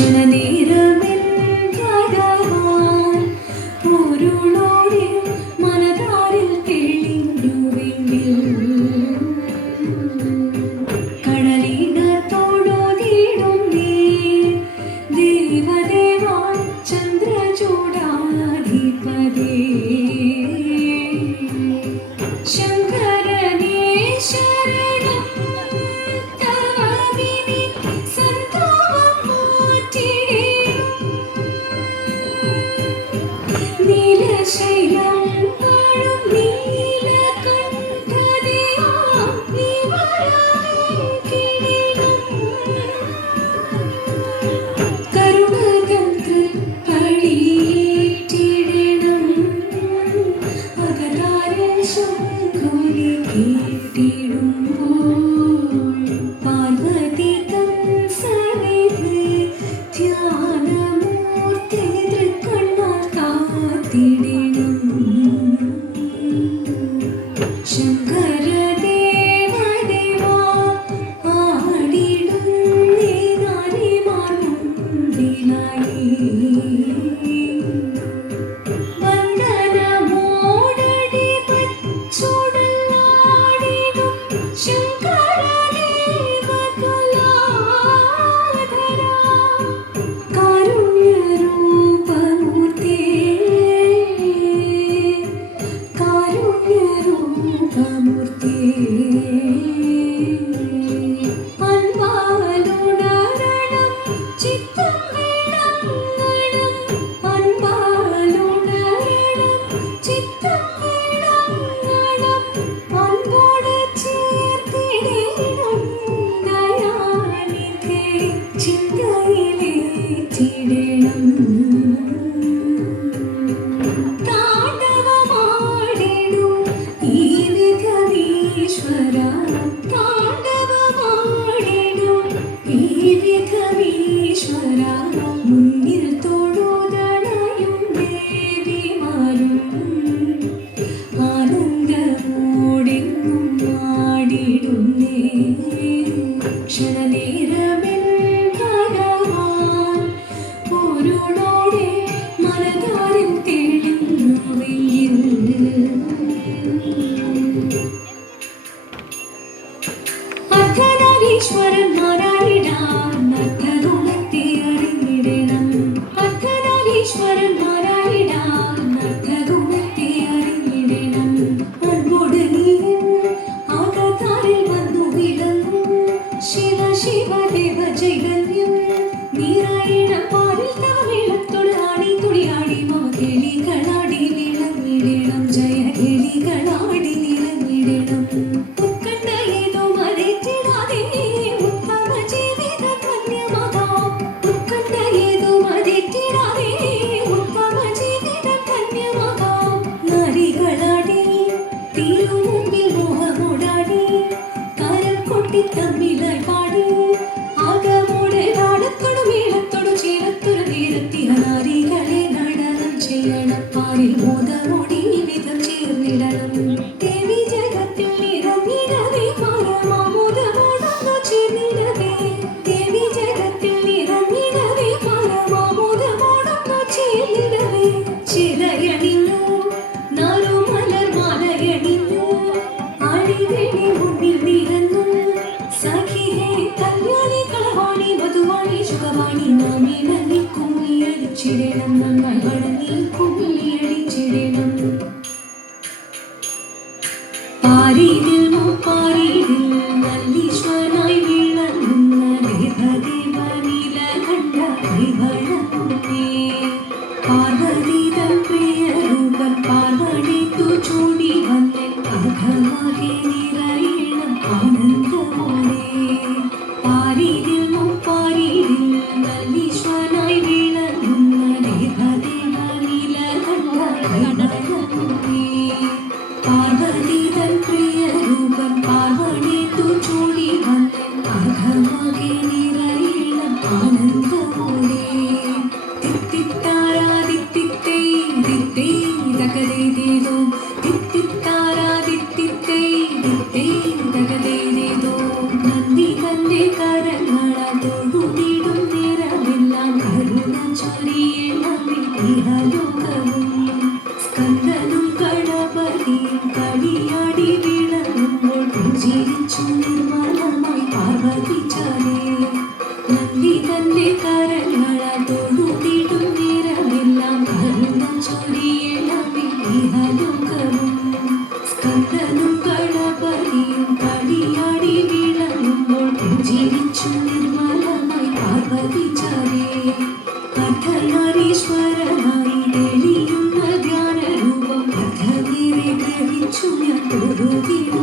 ക്ഷണനേരമെൻ ഭഗവാൻ പൊരുളോടെ മനതാരിൽ തെളിഞ്ഞുവെങ്കിൽ കടലിനത്തോടോതിടും നീ ദേവദേവാ ചന്ദ്രചൂടാധിപതേ ശങ്കരനേ ശരണം തവവിനി സന്താപം മാറ്റിടേണം നീലശൈലം വാഴും നീലകണ്ഠദേവാ നീ വരവേൽക്കിടേണം കരുണതന്ത്ര പടിയേറ്റിടേണം അകതാരിൽ ശംഖുലി കേട്ടിടുമ്പോൾ പാർവതി തൻ സന്നിധി ധ്യാനമൂർത്തി തൃക്കണ്ണാൽ കാത്തിടണം ശങ്കരദേവദേവാ ആടിടുന്നേ നാരിമാർ മുമ്പിലായി വന്ദനമോടടി പച്ചുടലാടിടും ശങ്കരദേവകലാധരാ കാരുണ്യരൂപമൂർത്തിയേ അൻപാലുണരണം ചിത്തം വിളങ്ങണം അൻപാലുണരണം ചിത്തം വിളങ്ങണം അൻപോട് ചേർത്തിടേണം ദയാനിധി ചിന്തയിലേറ്റിടണം താണ്ഡവമാടിടും ഈ വിഘ്നേശ്വര താണ്ഡവമാടിടും ഈ വിഘ്നേശ്വര മുന്നിൽ തൊഴുതണയും ദേവിമാരും ആനന്ദമോടെന്നും ആടിടുന്നേ ക്ഷണനേരമെൻ ഭഗവാൻ പൊരുളോടെ മനതാരിൽ തെളിഞ്ഞുവെങ്കിൽ അർദ്ധനാരീശ്വരന്മാരായിടാൻ അർദ്ധഗുണത്തെ അറിഞ്ഞിടണം അർദ്ധനാരീശ്വരന്മാരായിടാൻ അർദ്ധഗുണത്തെ അറിഞ്ഞിടണം അൻപോട് നീയും ആകതാരിൽ വന്നു വിളങ്ങും ശിവ ശിവ ദേവ ചൈതന്യം നീരായണം പാരിൽ തവമേളത്തോട് ആടി തുടിയാടി മമ കിളികളാടി വിളങ്ങിടണം ജയ കിളികളാടി നിറഞ്ഞിടണം ഉത്കണ്ഠ ഏതോ മതിറ്റിടാതെ ഉത്തമ ജീവിത ധന്യമാകാം ഉത്കണ്ഠ ഏതോ മതിറ്റിടാതെ ഉത്തമ ജീവിത ധന്യമാകാം നാരികളാടി തിരുമുമ്പിൽ മോഹമോടാടി കരം കൊട്ടി തമ്മിലായി പാടി ആകമോടെ നാടത്തോടു മേളത്തോടു ചേരത്തൊരു നേരത്തി നാരികളെ നടനം ചെയ്യണം പാരിൽ മോദമോടി വിധം ചേർന്നിടണം ദേവി ജഗത്തിൽ നിറഞ്ഞിടവേ പരമാമോദമോടൊന്നു ചേർന്നിടവേ ദേവി ജഗത്തിൽ നിറഞ്ഞിടവേ പരമാമോദമോടൊന്നു ചേർന്നിടവേ ചിലയണിഞ്ഞു നാലു മലർമാലയണിഞ്ഞു ആടിവേണി മുന്നിൽ നിരന്നു സഖിയേ കല്യാണി കളവാണി മധുവാണി സുഖവാണി നാമി നന്ദി കുമ്മിയടിച്ചിടണം നന്നായി വണങ്ങി കുമ്മിയടിച്ചിടണം പാരീതിൽ മുപ്പാരീതിൽ നല്ലീശ്വരനായി വിളങ്ങുന്ന ദേവദേവ നീലകണ്ഠ കൈവഴങ്ങുന്നേ പാർവതി തൻ പ്രിയരൂപൻ പാർവണിത്തു ചൂടി വന്നേ അഘമാകെ നിറയണം ആനന്ദമോടെ പാരീതിൽ മുപ്പാരീതിൽ നല്ലീശ്വരനായി വിളങ്ങുന്ന ദേവദേവ നീലകണ്ഠ കൈവഴങ്ങുന്നേ പാർവതി തൻ പ്രിയരൂപൻ പാർവണിത്തു ചൂടി വന്നേ അഘമാകെ നിറയണം ആനന്ദമോടെ തിത്തിത്താരാ തിത്തിത്തേ തിത്തേ തകതേതേതോ തിത്തിത്താരാ തിത്തിത്തേ തിത്തേ തകതേതേതോ നന്ദി തന്റെ കരങ്ങള തൊഴുതിടും നിറമെല്ലാം ഗണപതിയും കളിയാടി വിളങ്ങുമ്പോൾ പുഞ്ചിരിച്ചു നിർമ്മലമായി പാർവതിച്ചാലേ നന്ദി തന്റെ കരങ്ങളാൽ തൊഴുതിടും നിറമെല്ലാം കരുണ ചൊരിയണമേ ഇഹലോകവും സ്കന്ദനും ഗണപതിയും കളിയാടി വിളങ്ങുമ്പോൾ പുഞ്ചിരിച്ചു നിർമ്മലമായി പാർവതിച്ചാലേ അർദ്ധനാരീശ്വരനായി തെളിയുന്ന ധ്യാനരൂപം അർദ്ധനീരെ ഗ്രഹിച്ചു ഞാൻ തൊഴുതിടും